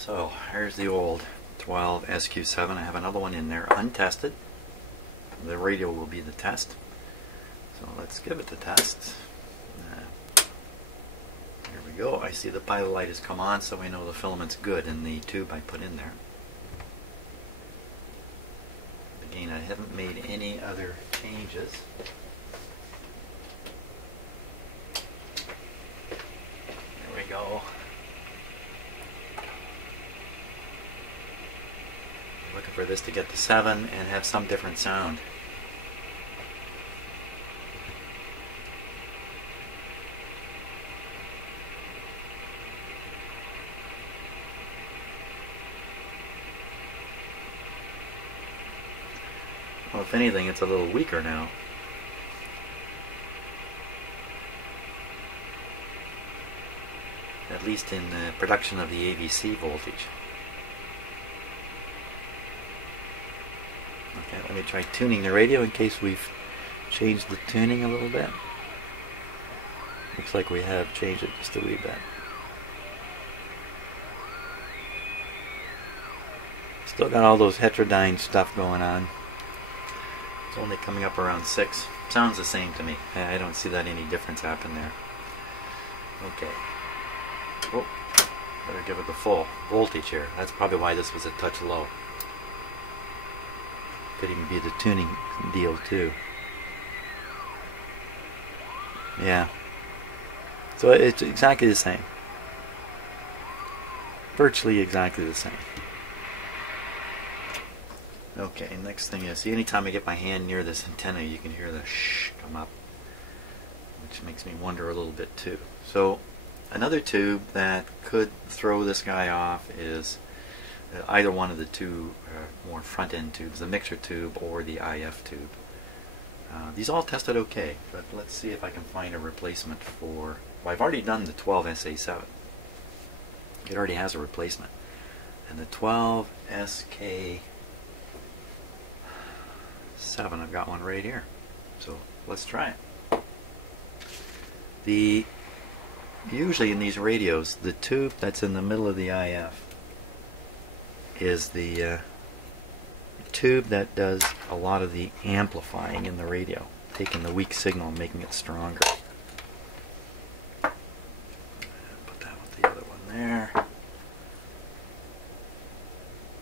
So here's the old 12 SQ7. I have another one in there untested. The radio will be the test. So let's give it the test. There we go. I see the pilot light has come on, so we know the filament's good in the tube I put in there. Again, I haven't made any other changes. There we go. Looking for this to get to 7 and have some different sound. Well, if anything, it's a little weaker now. At least in the production of the AVC voltage. Okay, let me try tuning the radio in case we've changed the tuning a little bit. Looks like we have changed it just a wee bit. Still got all those heterodyne stuff going on. It's only coming up around 6. Sounds the same to me. I don't see that any difference happen there. Okay. Oh, better give it the full voltage here. That's probably why this was a touch low. Could even be the tuning deal too. Yeah. So it's exactly the same. Virtually exactly the same. Okay, next thing is, see, anytime I get my hand near this antenna, you can hear the shh come up, which makes me wonder a little bit too. So, another tube that could throw this guy off is either one of the two more front-end tubes, the mixer tube or the IF tube. These all tested okay, but let's see if I can find a replacement for... Well, I've already done the 12 SA7. It already has a replacement. And the 12 SK7, I've got one right here. So let's try it. Usually in these radios, the tube that's in the middle of the IF is the tube that does a lot of the amplifying in the radio, taking the weak signal and making it stronger. Put that with the other one there.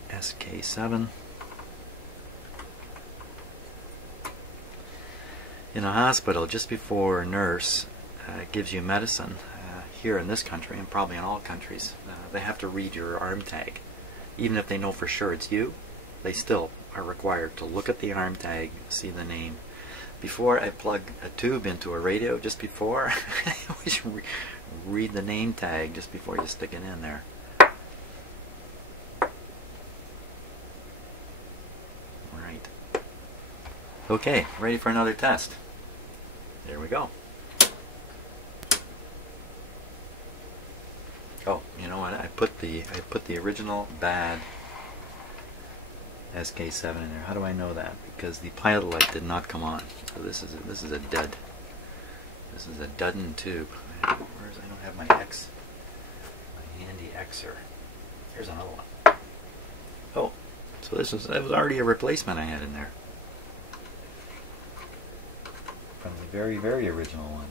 SK7. In a hospital, just before a nurse gives you medicine, here in this country, and probably in all countries, they have to read your arm tag. Even if they know for sure it's you, they still are required to look at the arm tag, see the name. Before I plug a tube into a radio, just before, I always read the name tag just before you stick it in there. Right. Okay, ready for another test. There we go. Oh, you know what? I put the original bad SK7 in there. How do I know that? Because the pilot light did not come on. So this is a dud. This is a dudden tube. I don't have my handy Xer. Here's another one. Oh, so that was already a replacement I had in there from the very, very original one.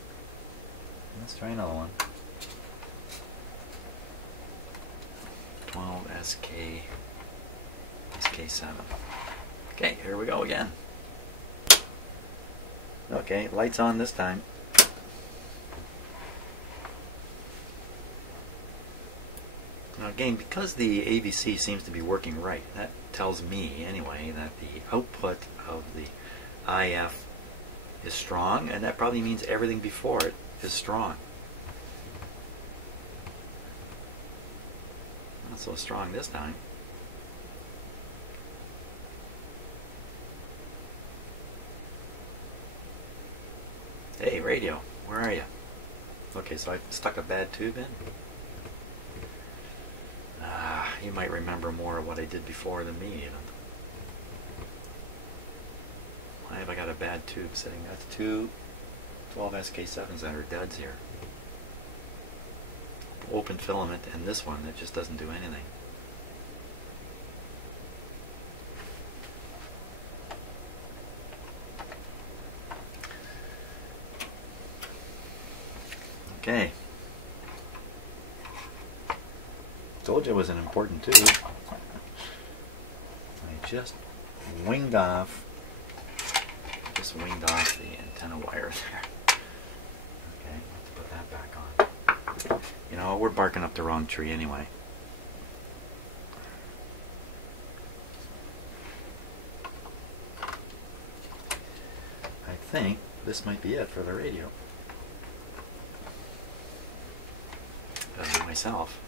Let's try another one. 12 SK7. Okay, here we go again. Okay, lights on this time. Now again, because the AVC seems to be working right, that tells me anyway that the output of the IF is strong, and that probably means everything before it is strong. Not so strong this time. Hey, radio, where are you? Okay, so I stuck a bad tube in. You might remember more of what I did before than me, even. Why have I got a bad tube sitting? That's two 12 SK7s that are duds here. Open filament, and this one that just doesn't do anything. Okay. Told you it was an important tube. I just winged off the antenna wire there. Okay, let's put that back on. You know, we're barking up the wrong tree anyway. I think this might be it for the radio. Myself.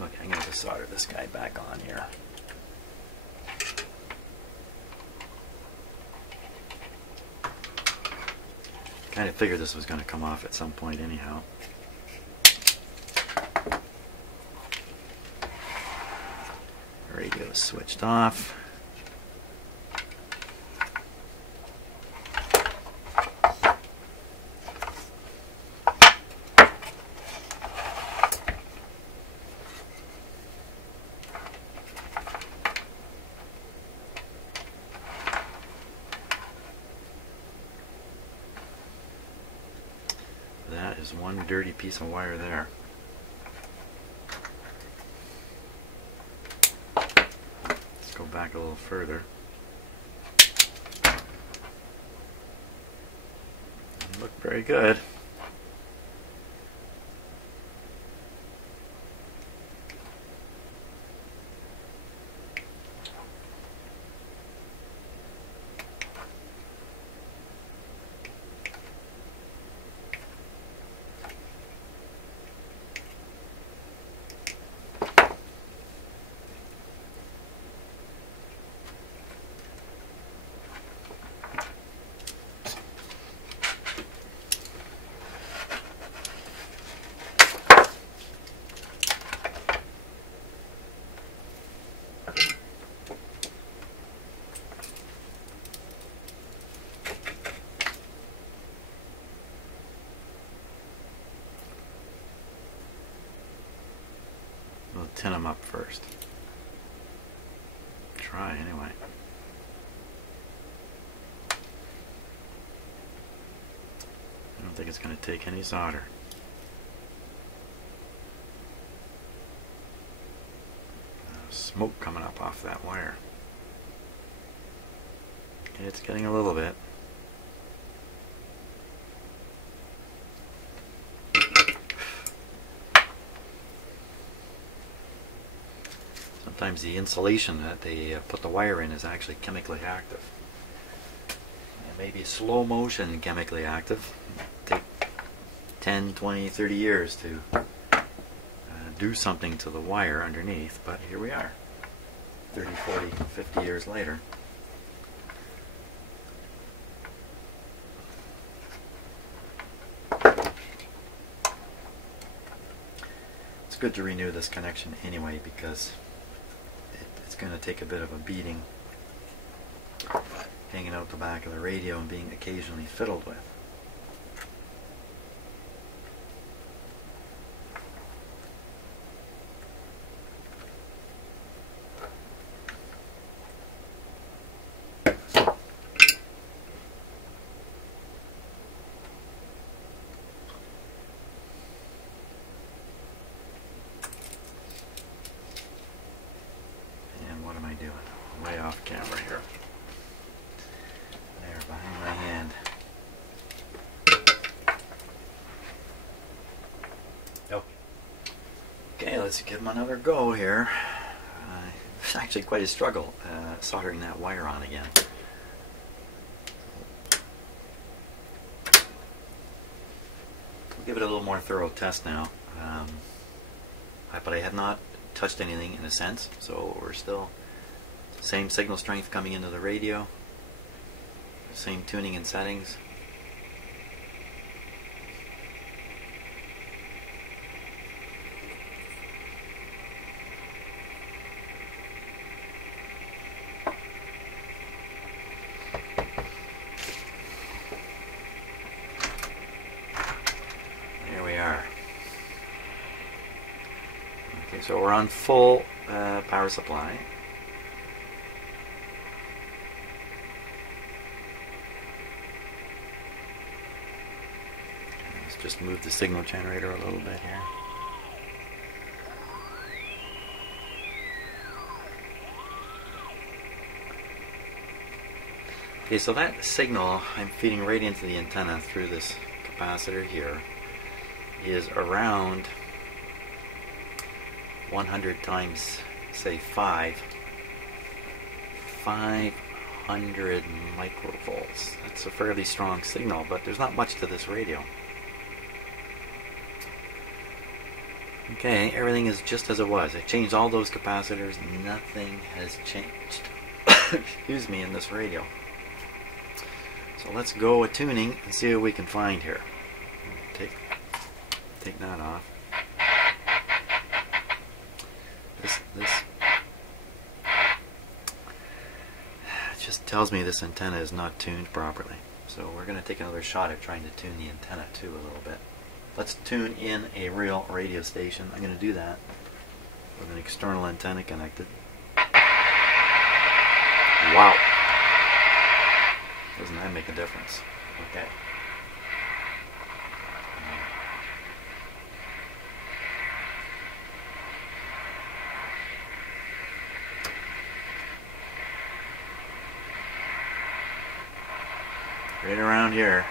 Okay, I'm going to solder this guy back on here. Kind of figured this was going to come off at some point anyhow. Radio is switched off. That is one dirty piece of wire there. Let's go back a little further. Look very good. We'll tin them up first. Try anyway. I don't think it's going to take any solder. Smoke coming up off that wire. Okay, it's getting a little bit. Sometimes the insulation that they put the wire in is actually chemically active. It may be slow motion chemically active. Take 10, 20, 30 years to do something to the wire underneath, but here we are 30, 40, 50 years later. It's good to renew this connection anyway because it's going to take a bit of a beating hanging out the back of the radio and being occasionally fiddled with. What am I doing? Way off camera here. There, behind my hand. Okay, let's give them another go here. It's actually quite a struggle soldering that wire on again. We'll give it a little more thorough test now. But I have not touched anything in a sense, so we're still same signal strength coming into the radio, same tuning and settings. There we are. Okay, so we're on full power supply. just move the signal generator a little bit here. Okay, so that signal I'm feeding right into the antenna through this capacitor here is around 100 times, say 500 microvolts. That's a fairly strong signal, but there's not much to this radio. Okay, everything is just as it was. I changed all those capacitors. Nothing has changed. Excuse me, in this radio. So let's go with tuning and see what we can find here. Take that off. This just tells me this antenna is not tuned properly. So we're going to take another shot at trying to tune the antenna too a little bit. Let's tune in a real radio station. I'm going to do that with an external antenna connected. Wow. Doesn't that make a difference? Okay. Right around here.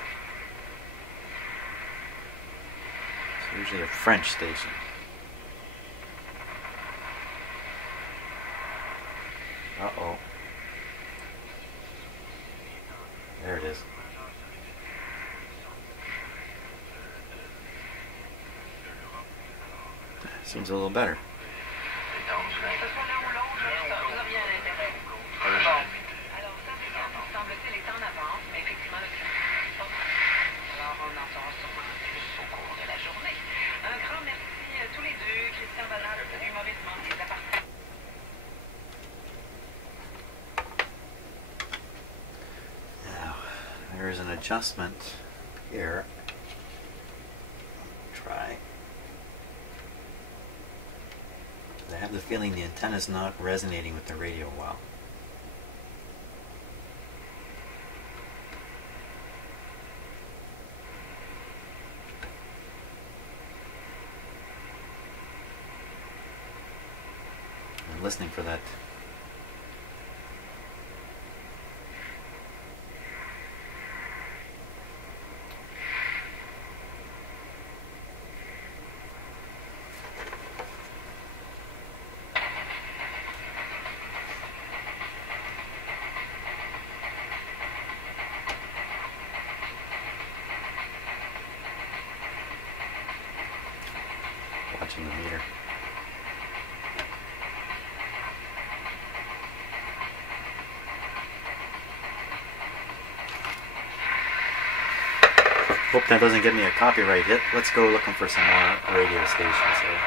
It's usually a French station. Uh-oh. There it is. Seems a little better. There's an adjustment here. Try. I have the feeling the antenna is not resonating with the radio well. I'm listening for that. Watching the meter. Hope that doesn't get me a copyright hit. Let's go looking for some more radio stations here.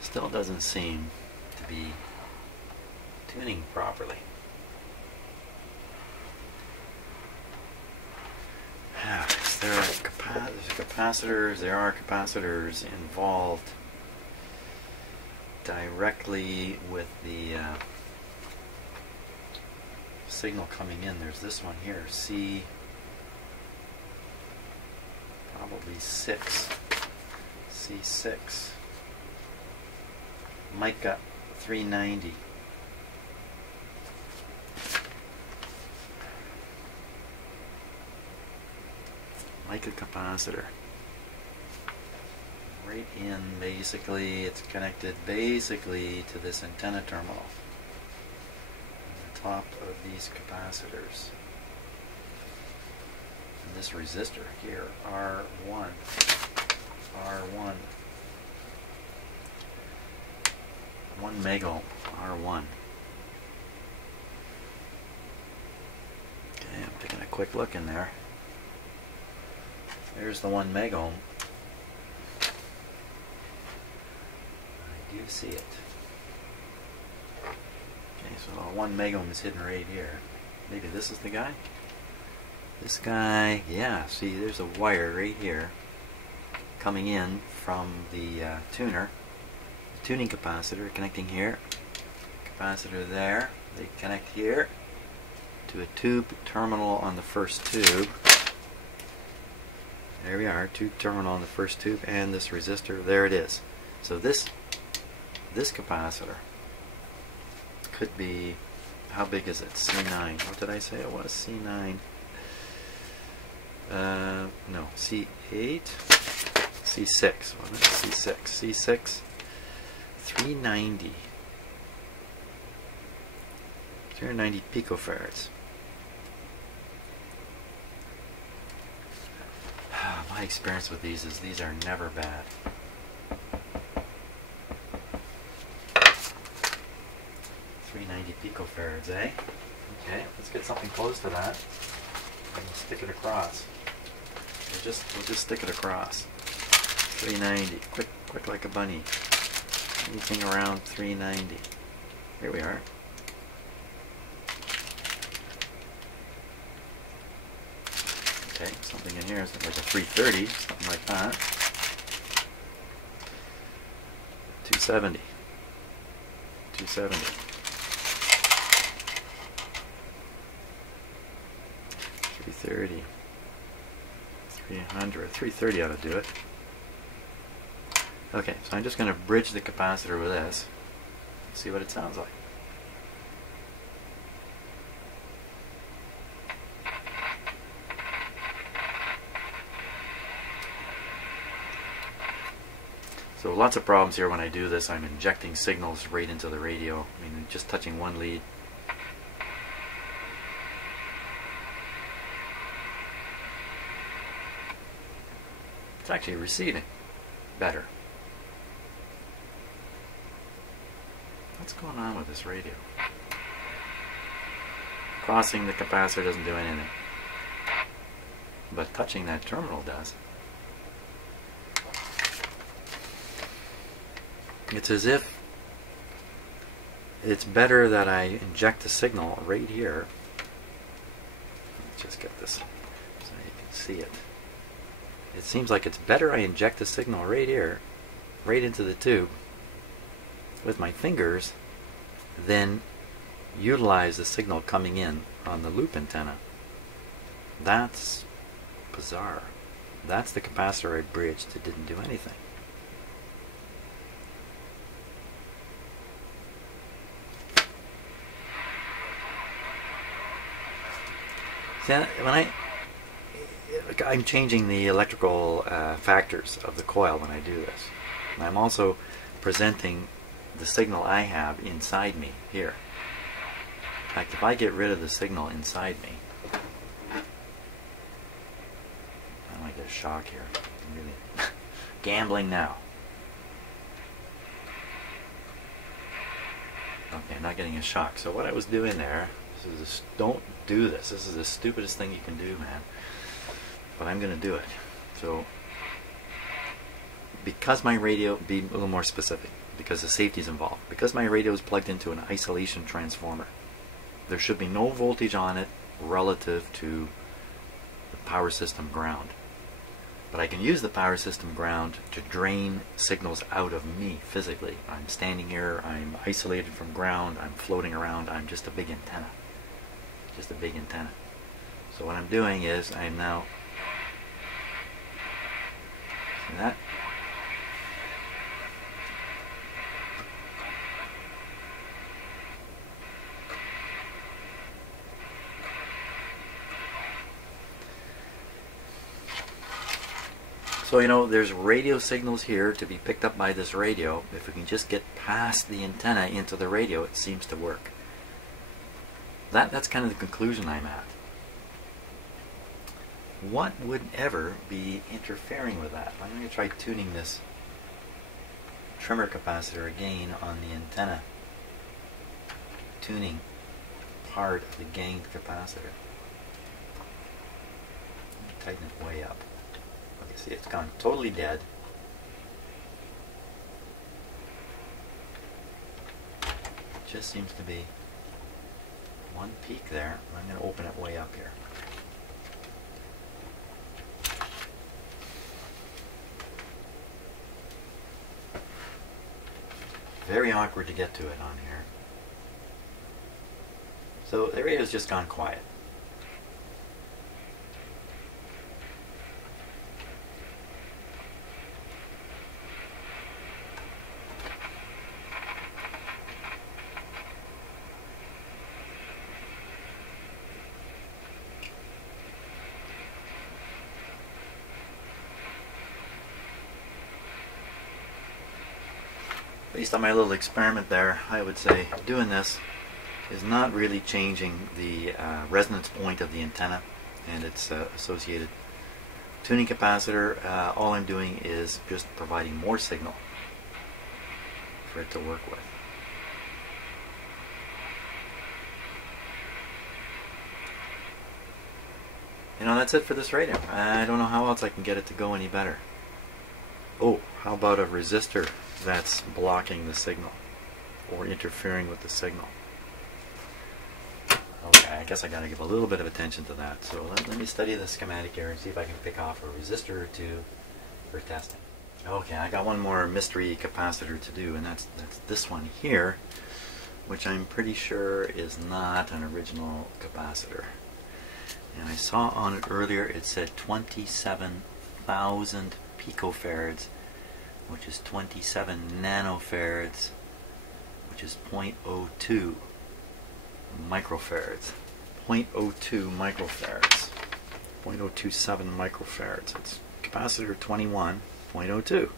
Still doesn't seem to be tuning properly. There are capacitors involved directly with the signal coming in. There's this one here, C probably 6. C6. Mica 390. Mica capacitor. Right in, basically, it's connected basically to this antenna terminal. On the top of these capacitors. And this resistor here, R1. R1. 1 megohm, R1. Okay, I'm taking a quick look in there. There's the 1 megohm. I do see it. Okay, so 1 megohm is hidden right here. Maybe this is the guy? This guy, yeah, see there's a wire right here coming in from the tuner. The tuning capacitor connecting here. Capacitor there. They connect here to a tube terminal on the first tube. There we are, tube terminal on the first tube, and this resistor, there it is. So this capacitor could be, how big is it? C9. What did I say it was? C9. No, C8, C6. What is it? C6. C6. 390. 390 picofarads. My experience with these is these are never bad. 390 picofarads, eh? Okay, let's get something close to that. And we'll stick it across. We'll just stick it across. 390. Quick like a bunny. Anything around 390. Here we are. Okay, something in here is like a 330, something like that. 270. 270. 330. 300. 330 ought to do it. Okay, so I'm just going to bridge the capacitor with this. See what it sounds like. So lots of problems here when I do this. I'm injecting signals right into the radio. I mean, just touching one lead. It's actually receiving better. What's going on with this radio? Crossing the capacitor doesn't do anything. But touching that terminal does. It's as if it's better that I inject a signal right here. Let's just get this so you can see it. It seems like it's better I inject a signal right here, right into the tube, with my fingers, than utilize the signal coming in on the loop antenna. That's bizarre. That's the capacitor I bridged. It didn't do anything. See, when I'm changing the electrical factors of the coil when I do this. And I'm also presenting the signal I have inside me here. In fact, if I get rid of the signal inside me, I might get a shock here. I'm really gambling now. Okay, I'm not getting a shock. So what I was doing there, don't do this. This is the stupidest thing you can do, man. But I'm going to do it. So, because my radio, be a little more specific, because the safety is involved, because my radio is plugged into an isolation transformer, there should be no voltage on it relative to the power system ground. But I can use the power system ground to drain signals out of me physically. I'm standing here, I'm isolated from ground, I'm floating around, I'm just a big antenna. Just a big antenna. So what I'm doing is I'm now See that? So, you know, there's radio signals here to be picked up by this radio. If we can just get past the antenna into the radio, it seems to work. That's kind of the conclusion I'm at. What would ever be interfering with that? I'm going to try tuning this trimmer capacitor again on the antenna. Tuning part of the gain capacitor. Tighten it way up. Okay, see, it's gone totally dead. Just seems to be one peak there. I'm going to open it way up here. Very awkward to get to it on here. So the radio's just gone quiet. Based on my little experiment there, I would say doing this is not really changing the resonance point of the antenna and its associated tuning capacitor. All I'm doing is just providing more signal for it to work with. You know, that's it for this radio. I don't know how else I can get it to go any better. Oh, how about a resistor that's blocking the signal or interfering with the signal? Okay, I guess I gotta give a little bit of attention to that. So let me study the schematic here and see if I can pick off a resistor or two for testing. Okay, I got one more mystery capacitor to do, and that's this one here, which I'm pretty sure is not an original capacitor. And I saw on it earlier it said 27,000 picofarads, which is 27 nanofarads, which is 0.02 microfarads. 0.02 microfarads. 0.027 microfarads. It's capacitor 21.02.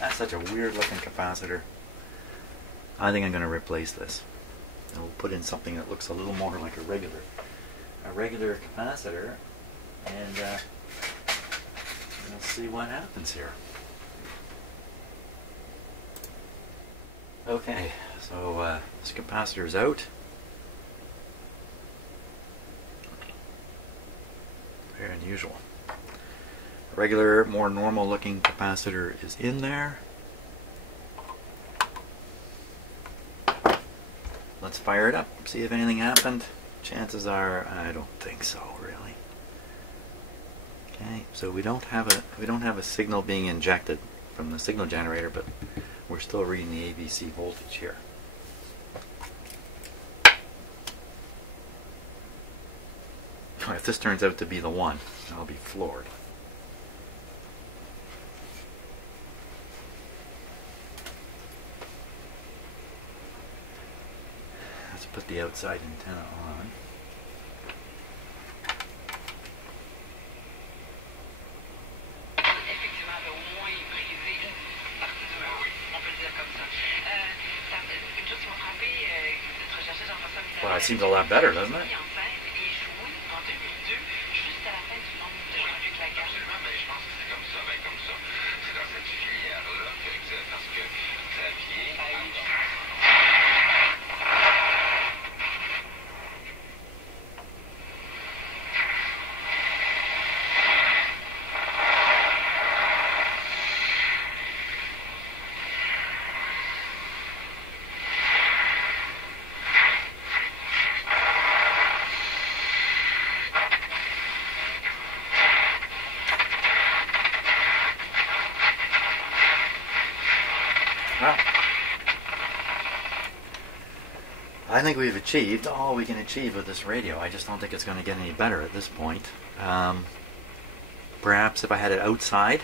That's such a weird looking capacitor. I think I'm going to replace this. And we'll put in something that looks a little more like a regular capacitor, and we'll see what happens here. Okay, so this capacitor is out. Very unusual. A regular, more normal looking capacitor is in there. Let's fire it up, see if anything happened. Chances are, I don't think so, really. Okay, so we don't have a signal being injected from the signal generator, but we're still reading the ABC voltage here. If this turns out to be the one, I'll be floored. Let's put the outside antenna on. Well, it seems a lot better, doesn't it? I think we've achieved all we can achieve with this radio. I just don't think it's going to get any better at this point. Perhaps if I had it outside,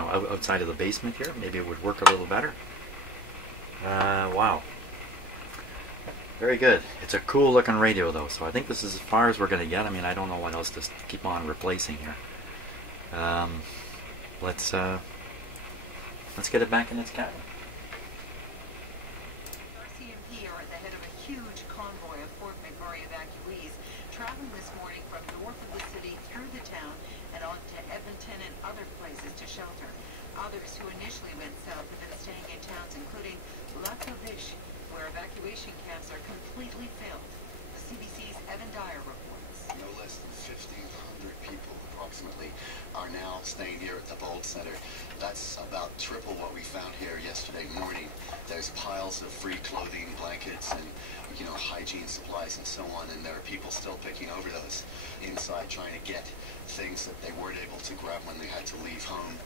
outside of the basement here, maybe it would work a little better. Wow. Very good. It's a cool looking radio though, so I think this is as far as we're going to get. I mean, I don't know what else to keep on replacing here. Let's get it back in its cabin. RCMP are at the head of a huge convoy of Fort McMurray evacuees traveling this morning from north of the city through the town and on to Edmonton and other places to shelter. Others who initially went south have been staying in towns including Lac La Biche, where evacuation camps are completely filled. The CBC's Evan Dyer reports. No less than 1,500 people approximately are now staying here at the Bold Center. That's about triple what we found here yesterday morning. There's piles of free clothing, blankets, and hygiene supplies and so on, and there are people still picking over those inside trying to get things that they weren't able to grab when they had to leave home.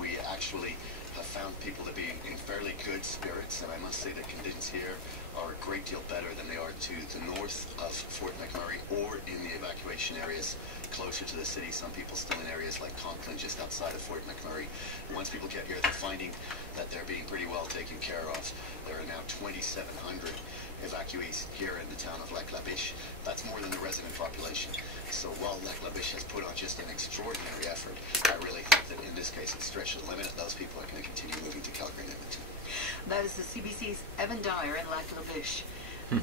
We actually have found people to be in fairly good spirits, and I must say the conditions here are a great deal better than they are to the north of Fort McMurray or in the evacuation areas closer to the city. Some people still in areas like Conklin, just outside of Fort McMurray. Once people get here, they're finding that they're being pretty well taken care of. There are now 2,700 evacuees here in the town of Lac La Biche. That's more than the resident population. So while Lac La Biche has put on just an extraordinary effort, I really think that in this case it's stretched the limit, and those people are going to continue moving to Calgary and Edmonton. That is the CBC's Evan Dyer in Lac La Biche.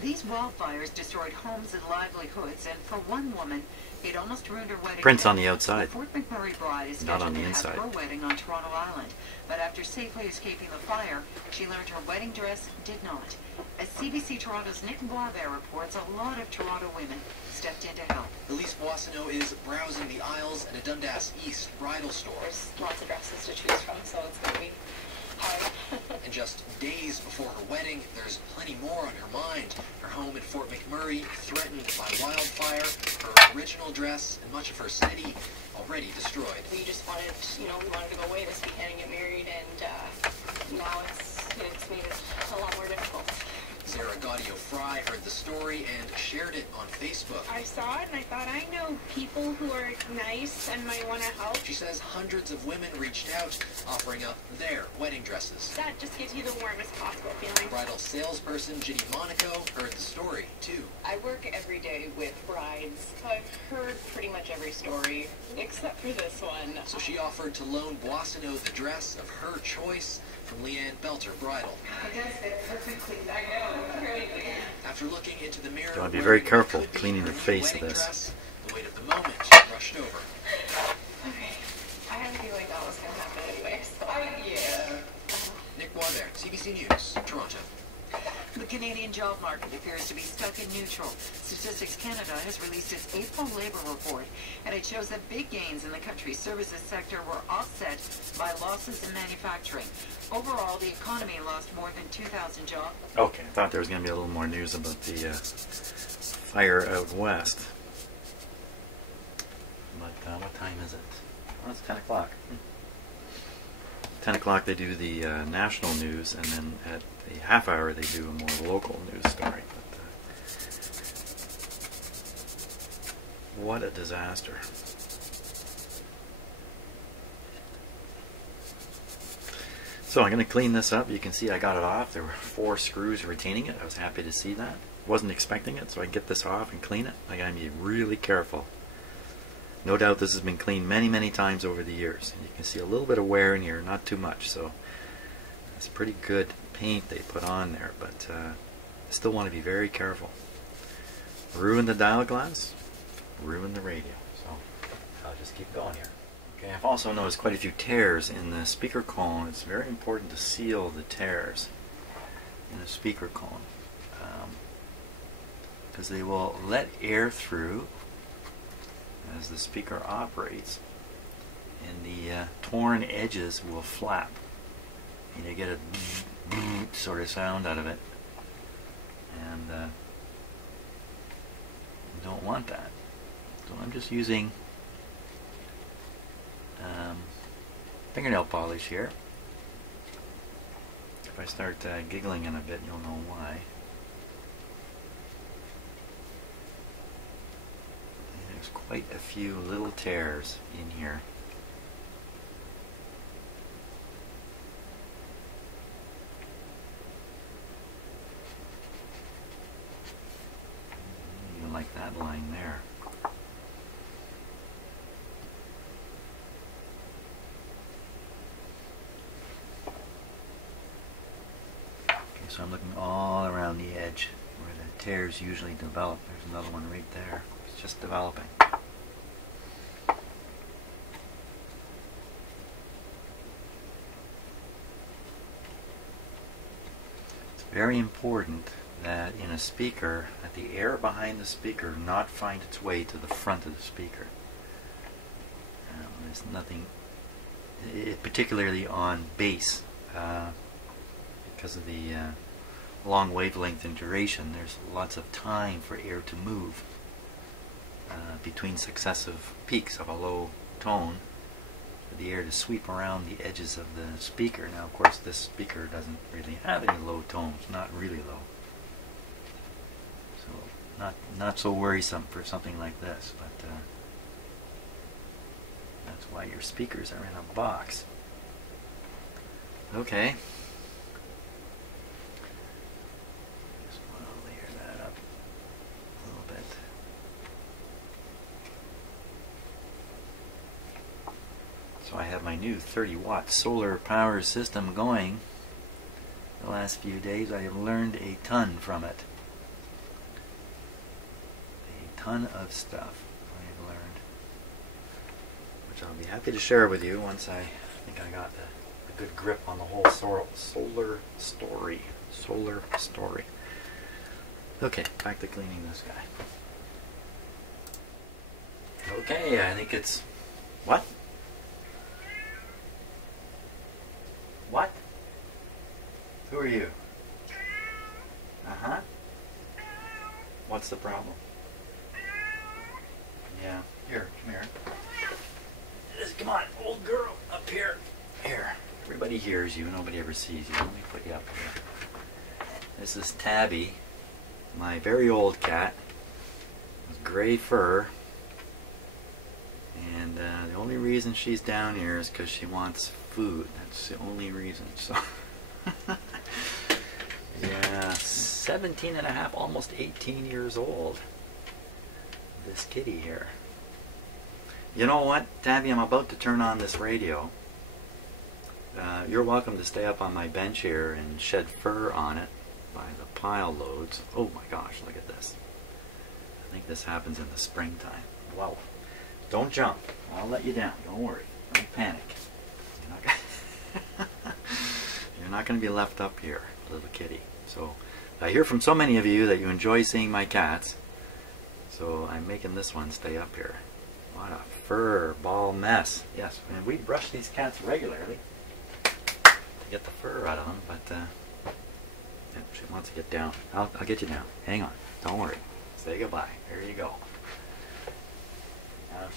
These wildfires destroyed homes and livelihoods, and for one woman, it almost ruined her wedding. Prints on the outside. The Fort McMurray bride is Not on scheduled the to inside. have her wedding on Toronto Island, but after safely escaping the fire, she learned her wedding dress did not. As CBC Toronto's Nick Boisvert reports, a lot of Toronto women stepped in to help. Elise Boissonneau is browsing the aisles at a Dundas East bridal store. There's lots of dresses to choose from, so it's going to be hard. And just days before her wedding, there's plenty more on her mind. Her home in Fort McMurray threatened by wildfire, her original dress, and much of her city already destroyed. We just wanted, we wanted to go away this weekend and get married, and now it's made it a lot more difficult. Zara Gaudio-Fry heard the story and shared it on Facebook. I saw it and I thought, I know people who are nice and might want to help. She says hundreds of women reached out, offering up their wedding dresses. That just gives you the warmest possible feeling. Bridal salesperson Ginny Monaco heard the story, too. I work every day with brides. I've heard pretty much every story, except for this one. So she offered to loan Boissonneau the dress of her choice from Leanne Belter Bridal. I guess it perfectly. I know. Right. After looking into the mirror, You want to be very careful cleaning the face of this. Dress, the weight of the moment rushed over. Okay. I had a feeling that was going to happen anyway. So Nick Boisvert, CBC News, Toronto. The Canadian job market appears to be stuck in neutral. Statistics Canada has released its April labor report, and it shows that big gains in the country's services sector were offset by losses in manufacturing. Overall, the economy lost more than 2,000 jobs. Okay, I thought there was going to be a little more news about the fire out west. But what time is it? Oh, it's 10 o'clock. 10 o'clock they do the national news, and then at the half hour they do a more local news story. But, what a disaster. So I'm going to clean this up. You can see I got it off. There were 4 screws retaining it. I was happy to see that. Wasn't expecting it, so I can get this off and clean it. I got to be really careful. No doubt this has been cleaned many, many times over the years. And you can see a little bit of wear in here, not too much. So it's pretty good paint they put on there, but I still want to be very careful. Ruin the dial glass, ruin the radio. So I'll just keep going here. Okay, I've also noticed quite a few tears in the speaker cone. It's very important to seal the tears in the speaker cone because they will let air through as the speaker operates, and the torn edges will flap, and you get a sort of sound out of it, and you don't want that. So I'm just using fingernail polish here. If I start giggling in a bit, you'll know why. There's quite a few little tears in here. You like that line there. So I'm looking all around the edge where the tears usually develop. There's another one right there. It's just developing. It's very important that in a speaker, that the air behind the speaker not find its way to the front of the speaker. There's nothing, particularly on bass, because of the long wavelength and duration, there's lots of time for air to move between successive peaks of a low tone, for the air to sweep around the edges of the speaker. Now, of course, this speaker doesn't really have any low tones, not really low. So, not so worrisome for something like this, but that's why your speakers are in a box. Okay. So I have my new 30-watt solar power system going. The last few days I have learned a ton from it. A ton of stuff I have learned, which I'll be happy to share with you once I think I got a good grip on the whole solar story. Solar story. Okay, back to cleaning this guy. Okay, I think it's... What? What? Who are you? Uh-huh. What's the problem? Yeah. Here, come here. Come on, old girl, up here. Here. Everybody hears you, nobody ever sees you. Let me put you up here. This is Tabby, my very old cat, with gray fur. And the only reason she's down here is because she wants food. That's the only reason. So, yeah, 17 and a half, almost 18 years old. This kitty here. You know what, Tabby? I'm about to turn on this radio. You're welcome to stay up on my bench here and shed fur on it by the pile loads. Oh my gosh, look at this. I think this happens in the springtime. Wow. Don't jump. I'll let you down. Don't worry. Don't panic. You're not going to be left up here, little kitty. So I hear from so many of you that you enjoy seeing my cats. So I'm making this one stay up here. What a fur ball mess. Yes, and we brush these cats regularly to get the fur out of them, but yeah, she wants to get down. I'll get you down. Hang on. Don't worry. Say goodbye. There you go.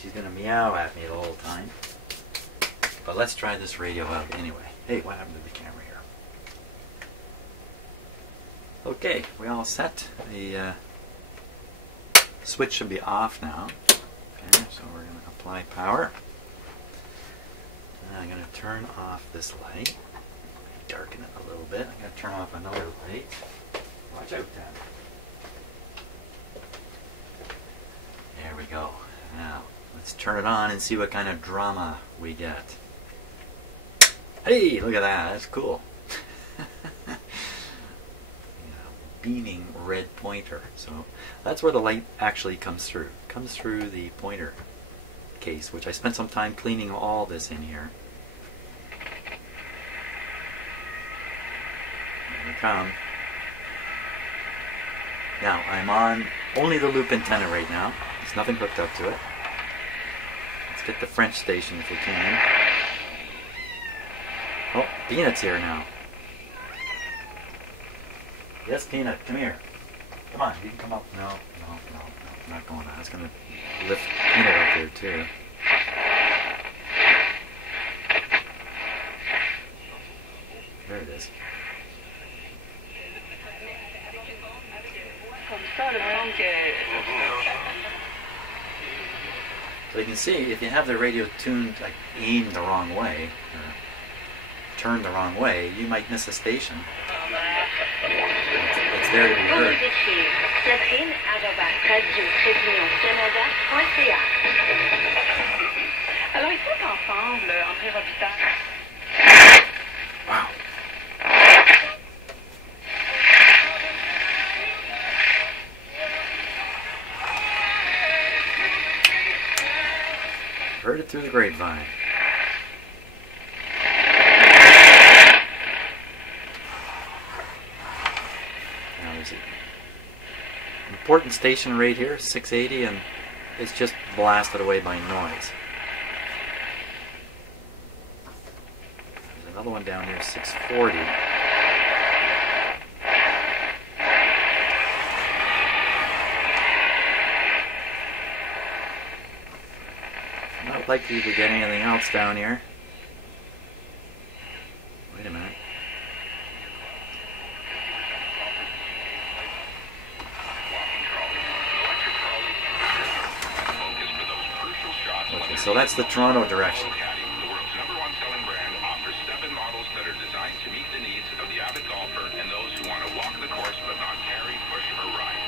She's going to meow at me the whole time. But let's try this radio out anyway. Hey, what happened to the camera here? Okay, we all set. The switch should be off now. Okay, so we're going to apply power. And I'm going to turn off this light. Darken it a little bit. I'm going to turn off another light. Watch out, Dad. There we go. Now, let's turn it on and see what kind of drama we get. Hey, look at that. That's cool. Yeah, beaming red pointer. So that's where the light actually comes through. It comes through the pointer case, which I spent some time cleaning all this in here. There we come. Now, I'm on only the loop antenna right now. There's nothing hooked up to it. Let's get the French station if we can. Oh, Peanut's here now. Yes, Peanut, come here. Come on, you can come up. No, I'm not going on. I was going to lift Peanut up there too. There it is. So you can see if you have the radio tuned, like aimed the wrong way, or turned the wrong way, you might miss a station. It's there to be heard. Wow. Heard it through the grapevine. Now there's an important station right here, 680, and it's just blasted away by noise. There's another one down here, 640. Not likely to get anything else down here. Wait a minute. Okay, so that's the Toronto direction. The world's #1 selling brand offers 7 models that are designed to meet the needs of the avid golfer and those who want to walk the course but not carry, push, or ride.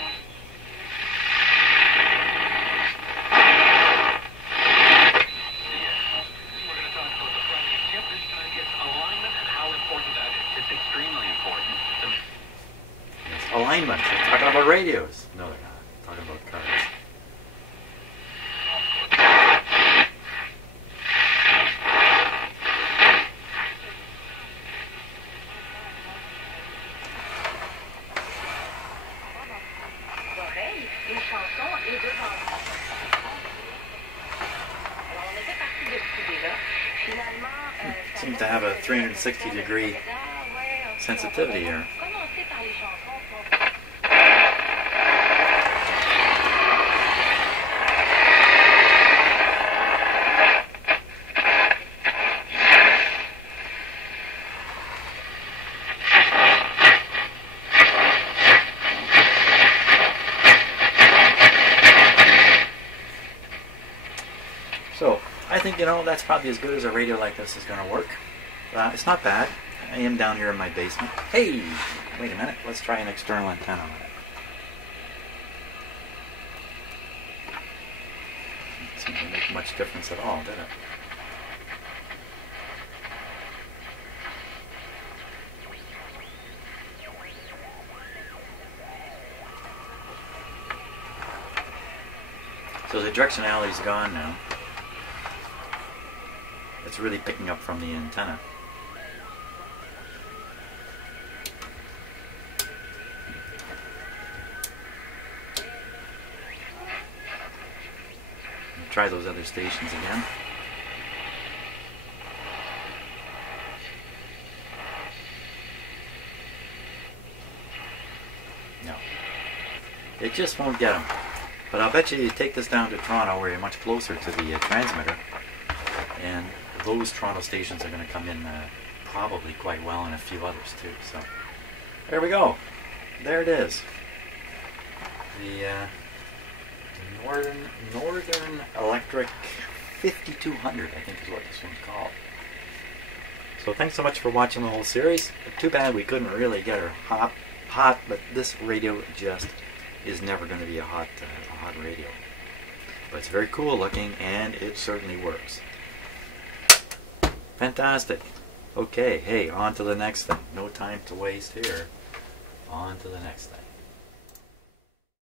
We're going to talk about the primary tip this time. It's alignment and how important that is. It's extremely important. It's alignment. They're talking about radios. No, they're not. They're talking about cars. Seems to have a 360-degree sensitivity here. So, I think, that's probably as good as a radio like this is going to work. It's not bad. I am down here in my basement. Hey! Wait a minute. Let's try an external antenna on it. It seems to make much difference at all, did it? So the directionality's gone now. It's really picking up from the antenna. Try those other stations again. No. It just won't get them. But I'll bet you take this down to Toronto where you're much closer to the transmitter, and those Toronto stations are going to come in probably quite well, and a few others too. So there we go. There it is. The Northern Electric 5200, I think is what this one's called. So thanks so much for watching the whole series. Too bad we couldn't really get her hot, but this radio just is never going to be a hot radio. But it's very cool looking, and it certainly works. Fantastic. Okay, hey, on to the next thing. No time to waste here. On to the next thing.